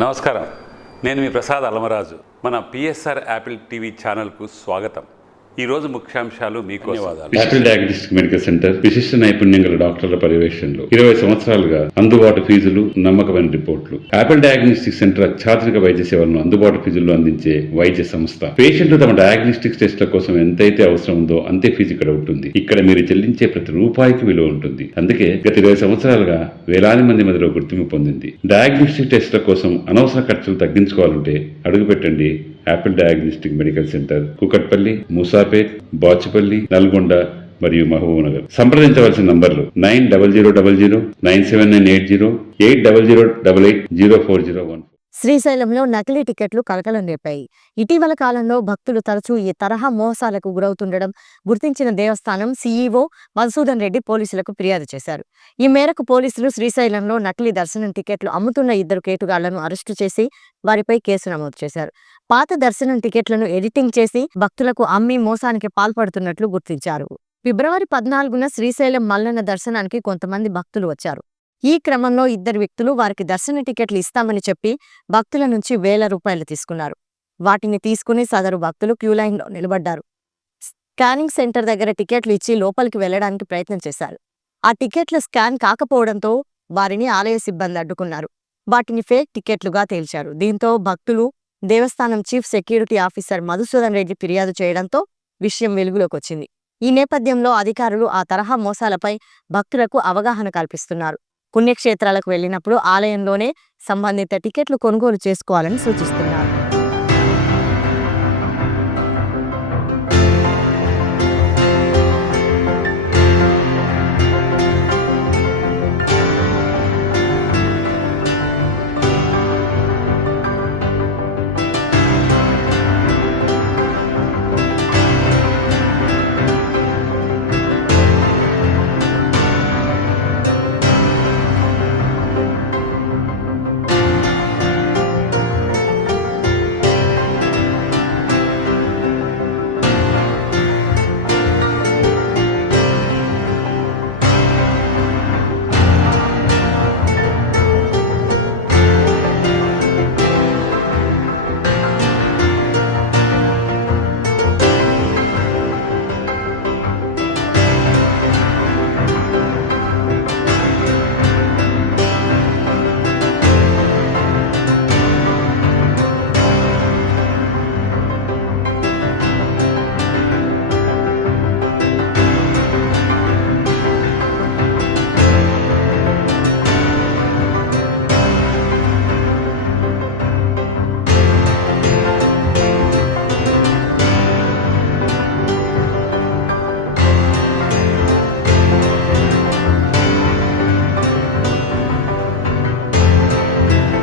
నమస్కారం, నేను మీ ప్రసాద్ అలమరాజు. మన పిఎస్ఆర్ యాపిల్ టీవీ ఛానల్కు స్వాగతం. ఈరోజు ముఖ్యాంశాలు మీకు ధన్యవాదాలు. యాపిల్ డయాగ్నోస్టిక్ మెడికల్ సెంటర్ విశిష్ట నైపుణ్యం గల డాక్టర్ల పర్యవేక్షణలో 20 సంవత్సరాలుగా అందుబాటు ఫీజులు, నమ్మకమైన రిపోర్టులు. యాపిల్ డయాగ్నోస్టిక్ సెంటర్ అత్యాధునిక వైద్య సేవలను అందుబాటు ఫీజుల్లో అందించే వైద్య సంస్థ. పేషెంట్లు తమ డయాగ్నోస్టిక్ టెస్ట్ల కోసం ఎంతైతే అవసరం ఉందో అంతే ఫీజు ఇక్కడ ఉంటుంది. ఇక్కడ మీరు చెల్లించే ప్రతి రూపాయికి విలువ ఉంటుంది. అందుకే గత 20 సంవత్సరాలుగా వేలాది మంది మధ్యలో గుర్తింపు పొందింది. డయాగ్నోస్టిక్ టెస్ట్ల కోసం అనవసర ఖర్చులు తగ్గించుకోవాలంటే అడుగుపెట్టండి Apple diagnostic medical centre, Kukatpally, Moosapet, Bachupally, Nalgonda మరియు మహబూబ్నగర్. సంప్రదించవలసిన నంబర్లు 9000 97980 8008804014. శ్రీశైలంలో నకిలీ టికెట్లు కలకలం రేపాయి. ఇటీవల కాలంలో భక్తులు తరచూ ఈ తరహా మోసాలకు గురవుతుండడం గుర్తించిన దేవస్థానం సీఈఓ మధుసూదన్ రెడ్డి పోలీసులకు ఫిర్యాదు చేశారు. ఈ మేరకు పోలీసులు శ్రీశైలంలో నకిలీ దర్శనం టికెట్లు అమ్ముతున్న 2 కేటుగాళ్లను అరెస్టు చేసి వారిపై కేసు నమోదు చేశారు. పాత దర్శనం టికెట్లను ఎడిటింగ్ చేసి భక్తులకు అమ్మి మోసానికి పాల్పడుతున్నట్లు గుర్తించారు. ఫిబ్రవరి 14న శ్రీశైలం మల్లన్న దర్శనానికి కొంతమంది భక్తులు వచ్చారు. ఈ క్రమంలో 2 వ్యక్తులు వారికి దర్శన టికెట్లు ఇస్తామని చెప్పి భక్తుల నుంచి వేల రూపాయలు తీసుకున్నారు. వాటిని తీసుకుని సదరు భక్తులు క్యూలైన్లో నిలబడ్డారు. స్కానింగ్ సెంటర్ దగ్గర టికెట్లు ఇచ్చి లోపలికి వెళ్లడానికి ప్రయత్నం చేశారు. ఆ టికెట్లు స్కాన్ కాకపోవడంతో వారిని ఆలయ సిబ్బంది అడ్డుకున్నారు. వాటిని ఫేక్ టికెట్లుగా తేల్చారు. దీంతో భక్తులు దేవస్థానం chief security officer Madhusudan Reddy ఫిర్యాదు చేయడంతో విషయం వెలుగులోకి వచ్చింది. ఈ నేపథ్యంలో అధికారులు ఆ తరహా మోసాలపై భక్తులకు అవగాహన కల్పిస్తున్నారు. పుణ్యక్షేత్రాలకు వెళ్లినప్పుడు ఆలయంలోనే సంబంధిత టికెట్లు కొనుగోలు చేసుకోవాలని సూచిస్తున్నారు.